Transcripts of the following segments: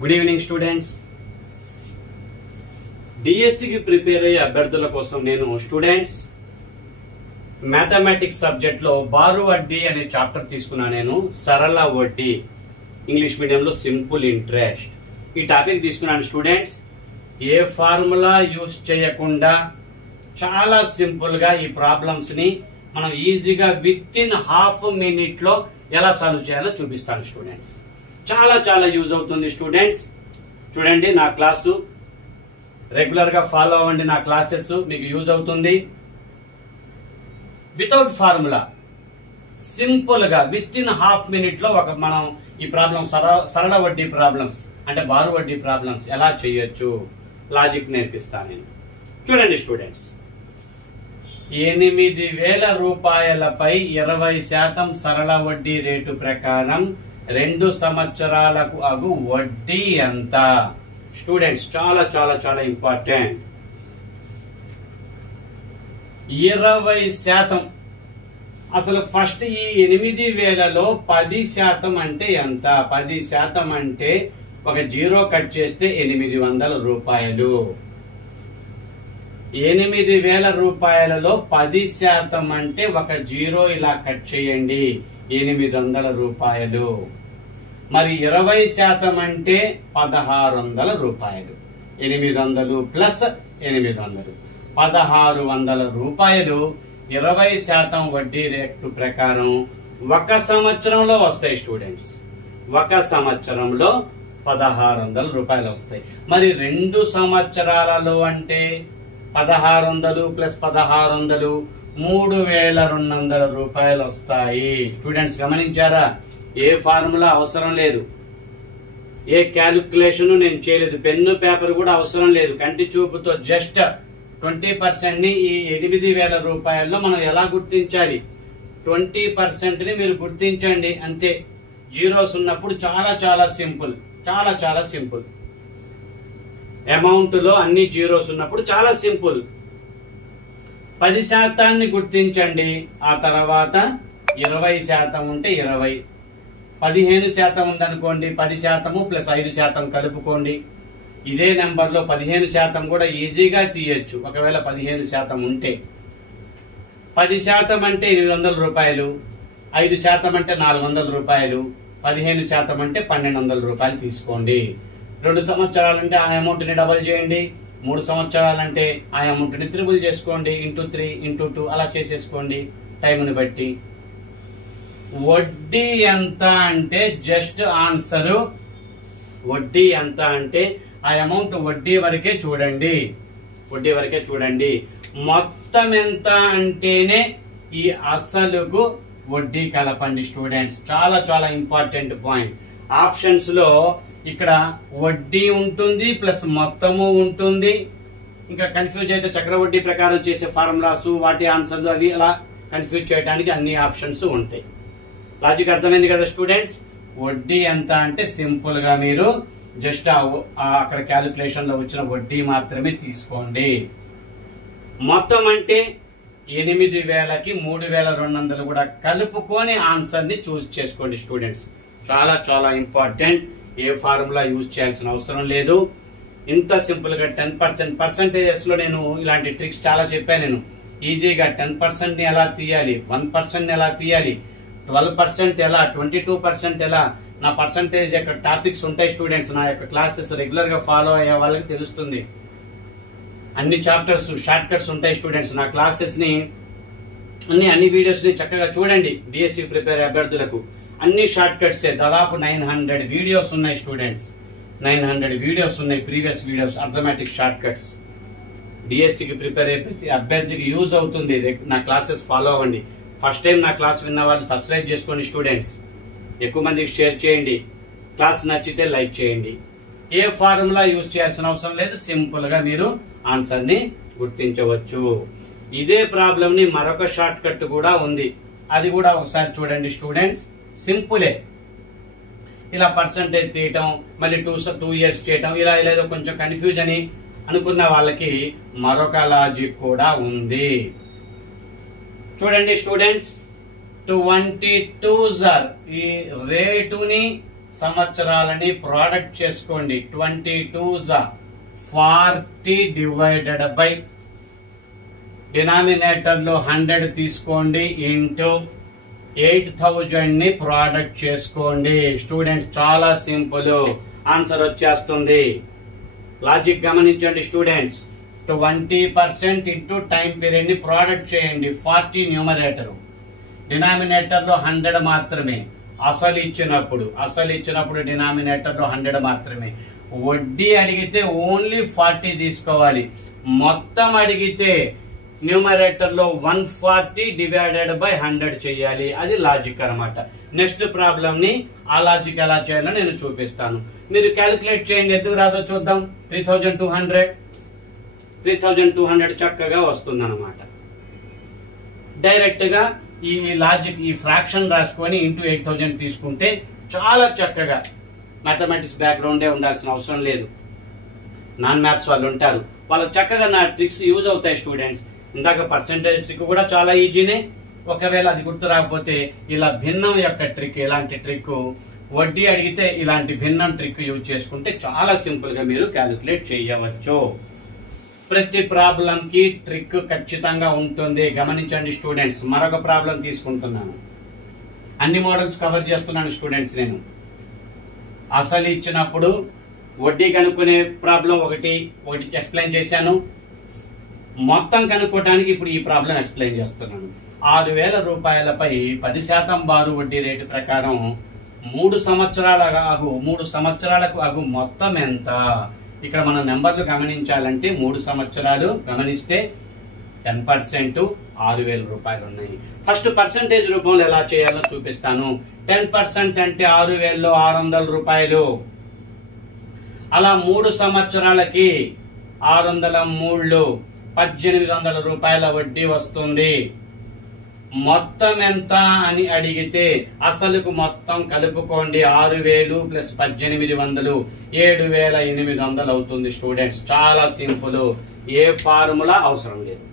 Good evening students. డిఎస్సికి prepare అయ్యే అభ్యర్థుల కోసం నేను స్టూడెంట్స్ మ్యాథమెటిక్స్ సబ్జెక్ట్ లో బారు వడ్డీ అనే చాప్టర్ తీసుకున్నా. నేను సరళ వడ్డీ, ఇంగ్లీష్ మీడియంలో సింపుల్ ఇంట్రెస్ట్, ఈ టాపిక్ తీసుకున్నాను. స్టూడెంట్స్, ఏ ఫార్ములా యూజ్ చేయకుండా చాలా సింపుల్ గా ఈ ప్రాబ్లమ్స్ ని మనం ఈజీగా విత్ ఇన్ హాఫ్ మినిట్ లో ఎలా సాల్వ్ చేయాలో చూపిస్తాను. స్టూడెంట్స్, చాలా చాలా యూజ్ అవుతుంది. స్టూడెంట్స్ చూడండి, నా క్లాసు రెగ్యులర్ గా ఫాలో అవ్వండి. నా క్లాసెస్ మీకు యూజ్ అవుతుంది. వితౌట్ ఫార్ములా సింపుల్ గా విత్ ఇన్ హాఫ్ మినిట్ లో మనం ఈ ప్రాబ్లమ్స్, సరళ వడ్డీ ప్రాబ్లమ్స్ అంటే బారు వడ్డీ ప్రాబ్లమ్స్ ఎలా చేయొచ్చు లాజిక్ నేర్పిస్తాను నేను. చూడండి స్టూడెంట్స్, 8,000 రూపాయలపై 20% సరళ వడ్డీ రేటు ప్రకారం 2 సంవత్సరాలకు అగు వడ్డీ ఎంత? స్టూడెంట్స్, చాలా చాలా చాలా ఇంపార్టెంట్. 20%. అసలు ఫస్ట్ ఈ 8,000లో 10% అంటే ఎంత? 10% అంటే ఒక 0 కట్ చేస్తే 800 రూపాయలు. 8,000 రూపాయలలో 10% అంటే ఒక 0 ఇలా కట్ చేయండి, 800 రూపాయలు. మరి 20% అంటే 1,600 రూపాయలు. 800 ప్లస్ 800, 1,600 రూపాయలు 20% వడ్డీ రేటు ప్రకారం 1 సంవత్సరంలో వస్తాయి. స్టూడెంట్స్, 1 సంవత్సరంలో 1,600 రూపాయలు వస్తాయి. మరి 2 సంవత్సరాలలో అంటే 1,600 ప్లస్ 1,600 3,200 రూపాయలు వస్తాయి. స్టూడెంట్స్ గమనించారా? ఏ ఫార్ములా అవసరం లేదు, ఏ క్యాలిక్యులేషన్ నేను చేయలేదు, పెన్ను పేపర్ కూడా అవసరం లేదు. కంటి చూపుతో జస్ట్ 20% ని ఈ 8,000 రూపాయల్లో మనం ఎలా గుర్తించాలి? 20% ని మీరు గుర్తించండి అంతే. జీరోస్ ఉన్నప్పుడు చాలా చాలా సింపుల్, చాలా చాలా సింపుల్. అమౌంట్ లో అన్ని జీరోస్ ఉన్నప్పుడు చాలా సింపుల్. 10% గుర్తించండి. ఆ తర్వాత 20% ఉంటే 20, 15% ఉందనుకోండి, 10% ప్లస్ 5% కలుపుకోండి. ఇదే నెంబర్ లో 15% కూడా ఈజీగా తీయచ్చు. ఒకవేళ 15% ఉంటే 10% అంటే 800 రూపాయలు, 5% అంటే 400 రూపాయలు, 15% అంటే 1,200 రూపాయలు తీసుకోండి. 2 సంవత్సరాలంటే ఆ అమౌంట్ ని డబల్ చేయండి. 3 సంవత్సరాలంటే ఆ అమౌంట్ ని త్రిబుల్ చేసుకోండి. ఇంటూ 3 ఇంటూ 2 అలా చేసేసుకోండి టైంని బట్టి. వడ్డీ ఎంత అంటే జస్ట్ ఆన్సర్. వడ్డీ ఎంత అంటే ఆ అమౌంట్ వడ్డీ వరకే చూడండి, వడ్డీ వరకే చూడండి. మొత్తం ఎంత అంటేనే ఈ అసలుకు వడ్డీ కలపండి. స్టూడెంట్స్, చాలా చాలా ఇంపార్టెంట్ పాయింట్. ఆప్షన్స్ లో ఇక్కడ వడ్డీ ఉంటుంది ప్లస్ మొత్తము ఉంటుంది. ఇంకా కన్ఫ్యూజ్ అయితే చక్రవడ్డీ ప్రకారం చేసే ఫార్ములాస్, వాటి ఆన్సర్లు అవి అలా కన్ఫ్యూజ్ చేయడానికి అన్ని ఆప్షన్స్ ఉంటాయి. లాజిక్ అర్థమైంది కదా స్టూడెంట్స్? వడ్డీ ఎంత అంటే సింపుల్ గా మీరు జస్ట్ అక్కడ క్యాలిక్యులేషన్ లో వచ్చిన వడ్డీ మాత్రమే తీసుకోండి. మొత్తం అంటే 8,000కి 3,200 కూడా కలుపుకొని ఆన్సర్ ని చూస్ చేసుకోండి. స్టూడెంట్స్, చాలా చాలా ఇంపార్టెంట్. ఏ ఫార్ములా యూజ్ చేయాల్సిన అవసరం లేదు. ఇంత సింపుల్ గా 10% పర్సెంటేజెస్ లో నేను ఇలాంటి ట్రిక్స్ చాలా చెప్పాను. నేను ఈజీగా 10% ని ఎలా తీయాలి, 1% ఎలా తీయాలి, 12% ఎలా, 22% ఎలా, నా పర్సంటేజ్ యొక్క టాపిక్స్ ఉంటాయి. స్టూడెంట్స్, నా యొక్క క్లాసెస్ రెగ్యులర్ గా ఫాలో అయ్యే వాళ్ళకి తెలుస్తుంది. అన్ని చాప్టర్స్ షార్ట్ కట్స్ ఉంటాయి. స్టూడెంట్స్, నా క్లాసెస్ ని అన్ని వీడియోస్ ని చక్కగా చూడండి. డిఎస్సి ప్రిపేర్ అభ్యర్థులకు అన్ని షార్ట్ కట్స్, దాదాపు 900 వీడియోస్ ఉన్నాయి. స్టూడెంట్స్, 900 వీడియోస్ ఉన్నాయి, previous videos, arithmetic short cuts. డిఎస్సికి ప్రిపేర్ అయ్యే ప్రతి అభ్యర్థికి యూజ్ అవుతుంది. నా క్లాసెస్ ఫాలో అవ్వండి. ఫస్ట్ టైం నా క్లాస్ విన్న వాళ్ళు సబ్స్క్రైబ్ చేసుకోండి. స్టూడెంట్స్, ఎక్కువ మందికి షేర్ చేయండి. క్లాస్ నచ్చితే లైక్ చేయండి. ఏ ఫార్ములా యూజ్ చేయాల్సిన అవసరం లేదు, సింపుల్ గా మీరు ఆన్సర్ ని గుర్తించవచ్చు. ఇదే ప్రాబ్లం ని మరొక షార్ట్ కట్ కూడా ఉంది, అది కూడా ఒకసారి చూడండి. స్టూడెంట్స్, సింపులే. ఇలా పర్సంటేజ్ తీయటం, మళ్ళీ 2 ఇయర్స్ చేయటం, ఇలా ఏదో కొంచెం కన్ఫ్యూజ్ అని అనుకున్న వాళ్ళకి మరొక లాజిక్ కూడా ఉంది. చూడండి స్టూడెంట్స్, 22 ఈ రేటుని సంవత్సరాలని ప్రోడక్ట్ చేసుకోండి. 22 40 డివైడెడ్ బై డినామినేటర్ లో 100 తీసుకోండి ఇంటూ 8000 ని ప్రోడక్ట్ చేసుకోండి. స్టూడెంట్స్ చాలా సింపుల్, ఆన్సర్ వచ్చేస్తుంది. లాజిక్ గమనించండి స్టూడెంట్స్. 20% ఇంటూ టైం పీరియడ్ ని ప్రోడక్ట్ చేయండి. 40 న్యూమరేటర్, డినామినేటర్ లో 100 మాత్రమే. అసలు ఇచ్చినప్పుడు డినామినేటర్ లో 100 మాత్రమే. వడ్డీ అడిగితే ఓన్లీ 40 తీసుకోవాలి. మొత్తం అడిగితే న్యూమరేటర్ లో 140 డివైడెడ్ బై 100 చేయాలి. అది లాజిక్ అన్నమాట. నెక్స్ట్ ప్రాబ్లం ని ఆ లాజిక్ ఎలా చేయాలో నేను చూపిస్తాను. మీరు క్యాలిక్యులేట్ చేయండి, ఎందుకు రాదో చూద్దాం. 3200 చక్కగా వస్తుంది అన్నమాట. డైరెక్ట్ గా ఈ లాజిక్ ఈ ఫ్రాక్షన్ రాసుకొని ఇంటూ 8000 తీసుకుంటే చాలా చక్కగా, మ్యాథమెటిక్స్ బ్యాక్గ్రౌండే ఉండాల్సిన అవసరం లేదు. నాన్ మ్యాథ్స్ వాళ్ళు ఉంటారు, వాళ్ళకి చక్కగా నా ట్రిక్స్ యూజ్ అవుతాయి స్టూడెంట్స్. ఇందాక పర్సెంటేజ్ ట్రిక్ కూడా చాలా ఈజీనే. ఒకవేళ అది గుర్తు రాకపోతే ఇలా భిన్నం యొక్క ట్రిక్, ఇలాంటి ట్రిక్ వడ్డీ అడిగితే ఇలాంటి భిన్నం ట్రిక్ యూజ్ చేసుకుంటే చాలా సింపుల్ గా మీరు క్యాలిక్యులేట్ చేయవచ్చు. ప్రతి ప్రాబ్లం కి ట్రిక్ ఖచ్చితంగా ఉంటుంది. గమనించండి స్టూడెంట్స్. మరొక ప్రాబ్లం తీసుకుంటున్నాను. అన్ని మోడల్స్ కవర్ చేస్తున్నాను స్టూడెంట్స్. నేను అసలు ఇచ్చినప్పుడు వడ్డీ కనుక్కునే ప్రాబ్లం ఒకటి ఎక్స్ప్లెయిన్ చేశాను. మొత్తం కనుక్కోవడానికి ఇప్పుడు ఈ ప్రాబ్లం ఎక్స్ప్లెయిన్ చేస్తున్నాను. 6000 రూపాయలపై 10% బారు వడ్డీ రేటు ప్రకారం 3 సంవత్సరాలకు అగు మొత్తం ఎంత? ఇక్కడ మనం నెంబర్లు గమనించాలంటే 3 సంవత్సరాలు గమనిస్తే 10% 6000 రూపాయలు ఉన్నాయి. ఫస్ట్ పర్సెంటేజ్ రూపంలో ఎలా చేయాలో చూపిస్తాను. 10% అంటే 6000లో 600 రూపాయలు. అలా 3 సంవత్సరాలకి 603 1800 రూపాయల వడ్డీ వస్తుంది. మొత్తం ఎంత అని అడిగితే అసలుకు మొత్తం కలుపుకోండి. 6000 ప్లస్ 1800 7800 అవుతుంది. స్టూడెంట్స్ చాలా సింపుల్. ఏ ఫార్ములా అవసరం లేదు.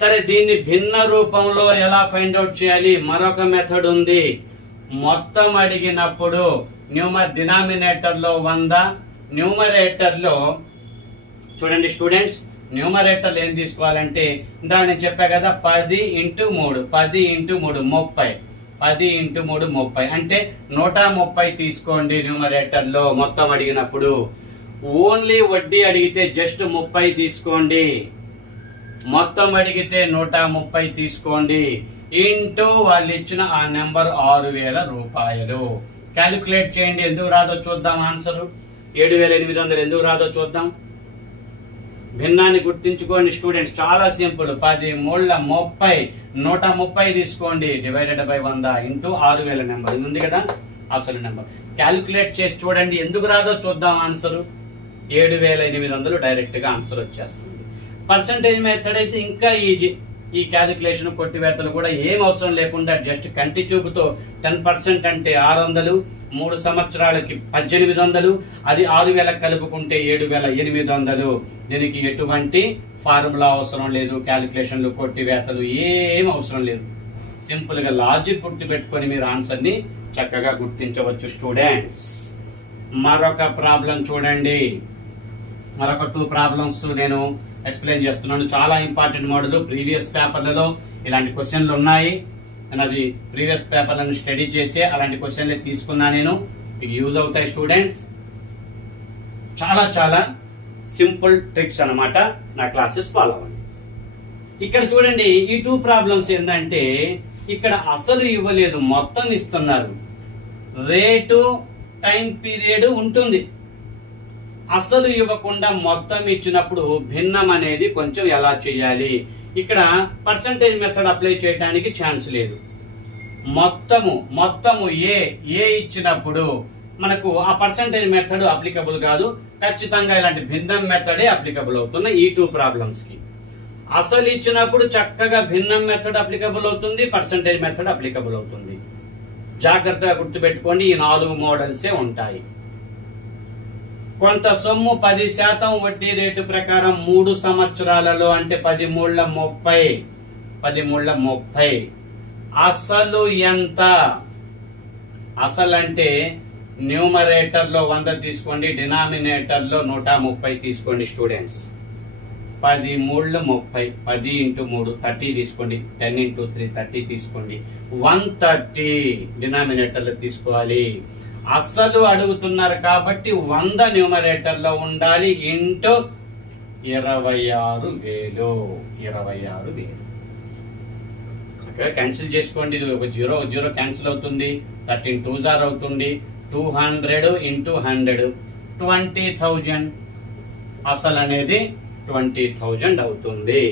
సరే, దీన్ని భిన్న రూపంలో ఎలా ఫైండ్ అవుట్ చేయాలి? మరొక మెథడ్ ఉంది. మొత్తం అడిగినప్పుడు డినామినేటర్ లో 100, న్యూమరేటర్ లో చూడండి స్టూడెంట్స్, న్యూమరేటర్ ఏం తీసుకోవాలంటే ఇందా నేను చెప్పా కదా 10 ఇంటూ 3 30. 10 ఇంటూ 3 30 అంటే 130 తీసుకోండి న్యూమరేటర్ లో. మొత్తం అడిగినప్పుడు ఓన్లీ వడ్డీ అడిగితే జస్ట్ 30 తీసుకోండి. మొత్తం అడిగితే 130 తీసుకోండి. ఇంటూ వాళ్ళు ఇచ్చిన ఆ నెంబర్ 6000 రూపాయలు. క్యాలిక్యులేట్ చేయండి, ఎందుకు రాదో చూద్దాం. ఆన్సర్ 7800 ఎందుకు రాదో చూద్దాం. భిన్నాన్ని గుర్తించుకోండి స్టూడెంట్స్. చాలా సింపుల్. 10 3 30 130 తీసుకోండి డివైడెడ్ బై 100 ఇంటూ 6000 నెంబర్ ఉంది కదా, అసలు నెంబర్. క్యాలిక్యులేట్ చేసి చూడండి, ఎందుకు రాదో చూద్దాం. ఆన్సర్ 7800 డైరెక్ట్ గా ఆన్సర్ వచ్చేస్తుంది. పర్సంటేజ్ మెథడ్ అయితే ఇంకా ఈజీ. ఈ క్యాలిక్యులేషన్ కొట్టివేతలు కూడా ఏం అవసరం లేకుండా జస్ట్ కంటి చూపుతో 10% అంటే 600, 3 సంవత్సరాలకి 1800, అది 6000 కలుపుకుంటే 7800. దీనికి ఎటువంటి ఫార్ములా అవసరం లేదు, క్యాలిక్యులేషన్లు కొట్టివేతలు ఏం అవసరం లేదు. సింపుల్ గా లాజిక్ గుర్తుపెట్టుకొని మీరు ఆన్సర్ ని చక్కగా గుర్తించవచ్చు స్టూడెంట్స్. మరొక ప్రాబ్లం చూడండి. మరొక 2 ప్రాబ్లమ్స్ నేను ఎక్స్ప్లెయిన్ చేస్తున్నాను. చాలా ఇంపార్టెంట్ మోడల్. ప్రీవియస్ పేపర్లలో ఇలాంటి క్వశ్చన్లు ఉన్నాయి. అది ప్రీవియస్ పేపర్లను స్టడీ చేసి అలాంటి క్వశ్చన్లే తీసుకున్నా నేను. మీకు యూజ్ అవుతాయి స్టూడెంట్స్. చాలా చాలా సింపుల్ ట్రిక్స్ అన్నమాట. నా క్లాసెస్ ఫాలో అవ్వండి. ఇక్కడ చూడండి, ఈ 2 ప్రాబ్లమ్స్ ఏంటంటే ఇక్కడ అసలు ఇవ్వలేదు, మొత్తం ఇస్తున్నారు. రేటు టైం పీరియడ్ ఉంటుంది. అసలు ఇవ్వకుండా మొత్తం ఇచ్చినప్పుడు భిన్నం అనేది కొంచెం ఎలా చేయాలి? ఇక్కడ పర్సంటేజ్ మెథడ్ అప్లై చేయడానికి ఛాన్స్ లేదు. మొత్తము ఏ ఇచ్చినప్పుడు మనకు ఆ పర్సంటేజ్ మెథడ్ అప్లికబుల్ కాదు. ఖచ్చితంగా ఇలాంటి భిన్నం మెథడే అప్లికబుల్ అవుతుంది ఈ 2 ప్రాబ్లమ్స్ కి. అసలు ఇచ్చినప్పుడు చక్కగా భిన్నం మెథడ్ అప్లికబుల్ అవుతుంది, పర్సంటేజ్ మెథడ్ అప్లికబుల్ అవుతుంది. జాగ్రత్తగా గుర్తుపెట్టుకోండి, ఈ 4 మోడల్సే ఉంటాయి. కొంత సొమ్ము 10% వడ్డీ రేటు ప్రకారం 3 సంవత్సరాలలో అంటే 10 3 30 అసలు ఎంత? అసలు అంటే న్యూమరేటర్ లో 100 తీసుకోండి, డినామినేటర్ లో 130 తీసుకోండి స్టూడెంట్స్. 10 3 30, 10 × 3 30 తీసుకోండి, 10 × 3 30 తీసుకోండి, 130 డినామినేటర్ లో తీసుకోవాలి. అసలు అడుగుతున్నారు కాబట్టి 100 న్యూమరేటర్ లో ఉండాలి ఇంటూ 26,000. క్యాన్సిల్ చేసుకోండి, ఒక జీరో జీరో క్యాన్సిల్ అవుతుంది, 13 2s అవుతుంది, 200 × 100 20,000. అసలు అనేది 20,000 అవుతుంది.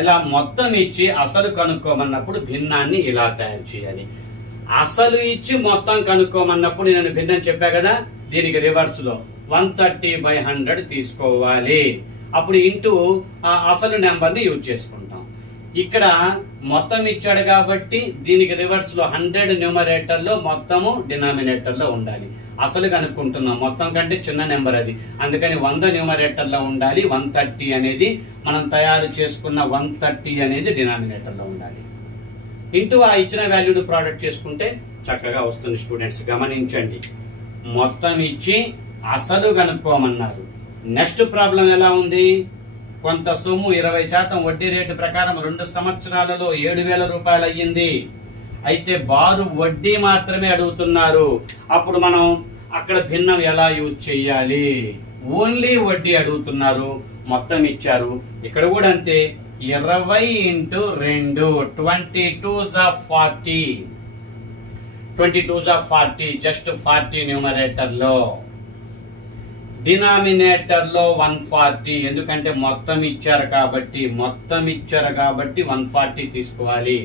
ఇలా మొత్తం ఇచ్చి అసలు కనుక్కోమన్నప్పుడు భిన్నాన్ని ఇలా తయారు చేయాలి. అసలు ఇచ్చి మొత్తం కనుక్కోమన్నప్పుడు నేను భిన్నం చెప్పా కదా, దీనికి రివర్స్ లో 130/100 తీసుకోవాలి. అప్పుడు ఇంటూ అసలు నెంబర్ ని యూజ్ చేసుకుంటాం. ఇక్కడ మొత్తం ఇచ్చాడు కాబట్టి దీనికి రివర్స్ లో 100 న్యూమరేటర్ లో, మొత్తము డినామినేటర్ లో ఉండాలి. అసలు కనుక్కుంటున్నాం, మొత్తం కంటే చిన్న నెంబర్ అది, అందుకని 100 న్యూమరేటర్ లో ఉండాలి. 130 అనేది మనం తయారు చేసుకున్న 130 అనేది డినామినేటర్ లో ఉండాలి. ఇంటూ ఆ ఇచ్చిన వాల్యూని ప్రోడక్ట్ చేసుకుంటే చక్కగా వస్తుంది. స్టూడెంట్స్ గమనించండి, మొత్తం ఇచ్చి అసలు కనుక్కోమన్నారు. నెక్స్ట్ ప్రాబ్లం ఎలా ఉంది? కొంత సొమ్ము 20% వడ్డీ రేటు ప్రకారం 2 సంవత్సరాలలో 7,000 రూపాయలు అయ్యింది. అయితే బారు వడ్డీ మాత్రమే అడుగుతున్నారు. అప్పుడు మనం అక్కడ భిన్నం ఎలా యూజ్ చేయాలి? ఓన్లీ వడ్డీ అడుగుతున్నారు, మొత్తం ఇచ్చారు. ఇక్కడ కూడా అంతే, 20 × 2 22s of 40, 22s of 40, just 40 numerator లో, డినామినేటర్ లో 140, ఎందుకంటే మొత్తం ఇచ్చారు కాబట్టి 140 తీసుకోవాలి.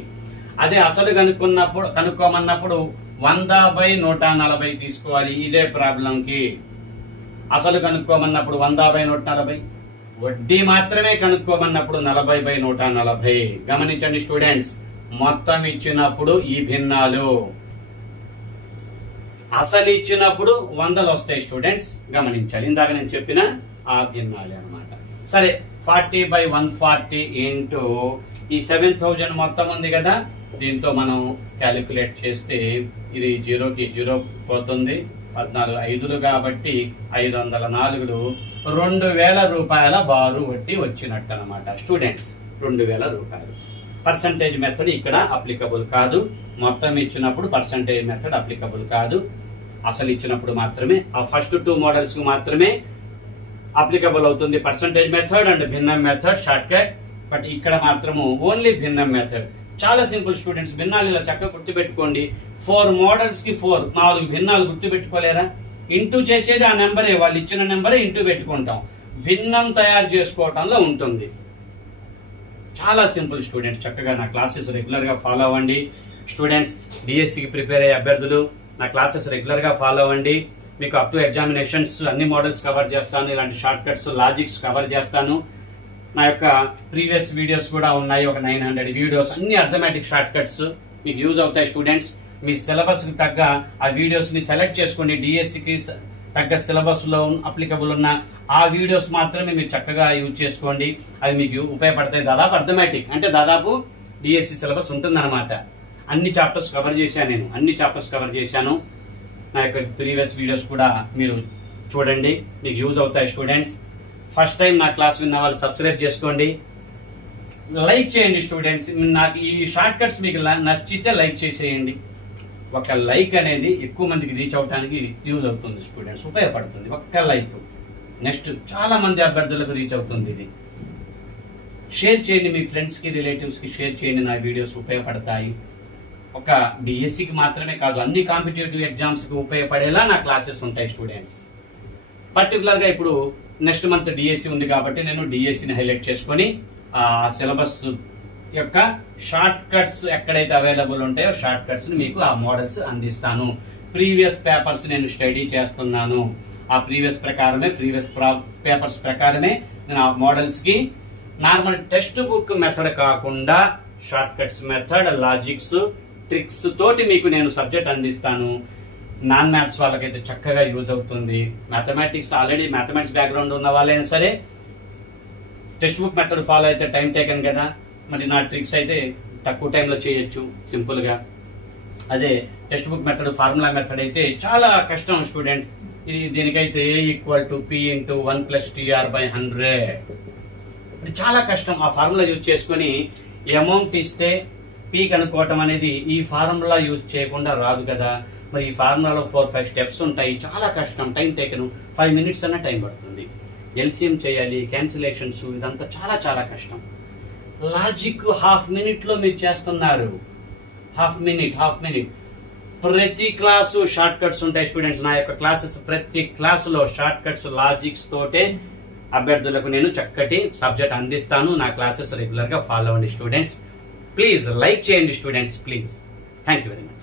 అదే అసలు కనుక్కోమన్నప్పుడు 100/140 తీసుకోవాలి. ఇదే ప్రాబ్లం కి అసలు కనుక్కోమన్నప్పుడు 100/140, వడ్డీ మాత్రమే కనుక్కోమన్నప్పుడు 40/140. గమనించండి స్టూడెంట్స్, మొత్తం ఇచ్చినప్పుడు ఈ భిన్నాలు, అసలు ఇచ్చినప్పుడు 100 వస్తాయి స్టూడెంట్స్. గమనించాలి, ఇందాక నేను చెప్పిన ఆ భిన్నాలు అన్నమాట. సరే, 40/140 ఇంటూ ఈ 7,000 మొత్తం ఉంది కదా, దీంతో మనం క్యాలిక్యులేట్ చేస్తే ఇది 0కి 0 పోతుంది, 14 5లు కాబట్టి 504, 2,000 రూపాయల బారు వడ్డీ వచ్చినట్టు అనమాట స్టూడెంట్స్. 2,000 రూపాయలు. పర్సంటేజ్ మెథడ్ ఇక్కడ అప్లికబుల్ కాదు. మొత్తం ఇచ్చినప్పుడు పర్సంటేజ్ మెథడ్ అప్లికబుల్ కాదు. అసలు ఇచ్చినప్పుడు మాత్రమే, ఆ ఫస్ట్ 2 మోడల్స్ కు మాత్రమే అప్లికబుల్ అవుతుంది పర్సంటేజ్ మెథడ్ అండ్ భిన్నం మెథడ్ షార్ట్ కట్. బట్ ఇక్కడ మాత్రము ఓన్లీ భిన్నం మెథడ్. చాలా సింపుల్ స్టూడెంట్స్, భిన్నాలు ఇలా చక్కగా గుర్తుపెట్టుకోండి. 4 మోడల్స్ కి 4 భిన్నాలు గుర్తుపెట్టుకోలేరా? ఇంటూ చేసేది ఆ నెంబరే, వాళ్ళు ఇచ్చిన నెంబరే ఇంటూ పెట్టుకుంటాం. భిన్నం తయారు చేసుకోవటంలో ఉంటుంది. చాలా సింపుల్ స్టూడెంట్స్, చక్కగా నా క్లాసెస్ రెగ్యులర్ గా ఫాలో అవ్వండి. స్టూడెంట్స్, డిఎస్సికి ప్రిపేర్ అయ్యే అభ్యర్థులు నా క్లాసెస్ రెగ్యులర్ గా ఫాలో అవ్వండి. మీకు అప్ టు ఎగ్జామినేషన్స్ అన్ని మోడల్స్ కవర్ చేస్తాను, ఇలాంటి షార్ట్ కట్స్, లాజిక్స్ కవర్ చేస్తాను. నా యొక్క ప్రీవియస్ వీడియోస్ కూడా ఉన్నాయి, ఒక 900 వీడియోస్, అన్ని అర్థమెటిక్ షార్ట్ కట్స్ మీకు యూజ్ అవుతాయి స్టూడెంట్స్. మీ సిలబస్ కి తగ్గ ఆ వీడియోస్ ని సెలెక్ట్ చేసుకోండి. డిఎస్సికి తగ్గ సిలబస్ లో అప్లికబుల్ ఉన్న ఆ వీడియోస్ మాత్రమే మీరు చక్కగా యూజ్ చేసుకోండి. అవి మీకు ఉపయోగపడతాయి. దాదాపు అర్థమెటిక్ అంటే దాదాపు డిఎస్సి సిలబస్ ఉంటుందన్నమాట. అన్ని చాప్టర్స్ కవర్ చేశాను నేను, అన్ని చాప్టర్స్ కవర్ చేశాను. నా యొక్క ప్రీవియస్ వీడియోస్ కూడా మీరు చూడండి, మీకు యూజ్ అవుతాయి స్టూడెంట్స్. ఫస్ట్ టైం నా క్లాస్ విన్న వాళ్ళు సబ్స్క్రైబ్ చేసుకోండి, లైక్ చేయండి స్టూడెంట్స్. నాకు ఈ షార్ట్ కట్స్ మీకు నచ్చితే లైక్ చేసేయండి. ఒక లైక్ అనేది ఎక్కువ మందికి రీచ్ అవడానికి యూజ్ అవుతుంది స్టూడెంట్స్, ఉపయోగపడుతుంది ఒక్క లైక్. నెక్స్ట్ చాలా మంది అభ్యర్థులకు రీచ్ అవుతుంది ఇది. షేర్ చేయండి, మీ ఫ్రెండ్స్ కి, రిలేటివ్స్ కి షేర్ చేయండి. నా వీడియోస్ ఉపయోగపడతాయి. ఒక డిఎస్సికి మాత్రమే కాదు, అన్ని కాంపిటేటివ్ ఎగ్జామ్స్ కి ఉపయోగపడేలా నా క్లాసెస్ ఉంటాయి స్టూడెంట్స్. పర్టికులర్ గా ఇప్పుడు నెక్స్ట్ మంత్ డిఎస్సి ఉంది కాబట్టి నేను డిఎస్సిని హైలైట్ చేసుకొని ఆ సిలబస్ యొక్క షార్ట్ కట్స్ ఎక్కడైతే అవైలబుల్ ఉంటాయో షార్ట్ కట్స్ మీకు ఆ మోడల్స్ అందిస్తాను. ప్రీవియస్ పేపర్స్ నేను స్టడీ చేస్తున్నాను. ఆ ప్రీవియస్ పేపర్స్ ప్రకారమే నేను ఆ మోడల్స్ కి నార్మల్ టెక్స్ట్ బుక్ మెథడ్ కాకుండా short cuts method, logics, tricks తోటి మీకు నేను సబ్జెక్ట్ అందిస్తాను. నాన్ మ్యాథ్స్ వాళ్ళకైతే చక్కగా యూజ్ అవుతుంది. మ్యాథమెటిక్స్ ఆల్రెడీ మ్యాథమెటిక్స్ బ్యాక్గ్రౌండ్ ఉన్న వాళ్ళైనా సరే టెక్స్ట్ బుక్ మెథడ్ ఫాలో అయితే టైం టేకన్ కదా, మరి నా ట్రిక్స్ అయితే తక్కువ టైంలో చేయొచ్చు సింపుల్ గా. అదే text book method, formula method అయితే చాలా కష్టం స్టూడెంట్స్. ఇది దీనికైతే A = P × 1 + TR/100. చాలా కష్టం. ఆ ఫార్ములా యూజ్ చేసుకుని అమౌంట్ ఇస్తే P కనుక్కోవటం అనేది ఈ ఫార్ములా యూజ్ చేయకుండా రాదు కదా. మరి ఈ ఫార్ములాలో 4-5 స్టెప్స్ ఉంటాయి. చాలా కష్టం, టైం టేకన్. 5 minutes అన్న టైం పడుతుంది. ఎల్సిఎం చేయాలి, క్యాన్సిలేషన్స్, ఇదంతా చాలా చాలా కష్టం. లాజిక్ హాఫ్ మినిట్ లో మీరు చేస్తున్నారు. Half minute. ప్రతి క్లాసు షార్ట్ కట్స్ ఉంటాయి స్టూడెంట్స్. నా యొక్క క్లాసెస్ ప్రతి క్లాసులో షార్ట్ కట్స్, లాజిక్స్ తోటే అభ్యర్థులకు నేను చక్కటి సబ్జెక్ట్ అందిస్తాను. నా క్లాసెస్ రెగ్యులర్ గా ఫాలో అవ్వండి స్టూడెంట్స్. ప్లీజ్ లైక్ చేయండి students, please. Thank you very much.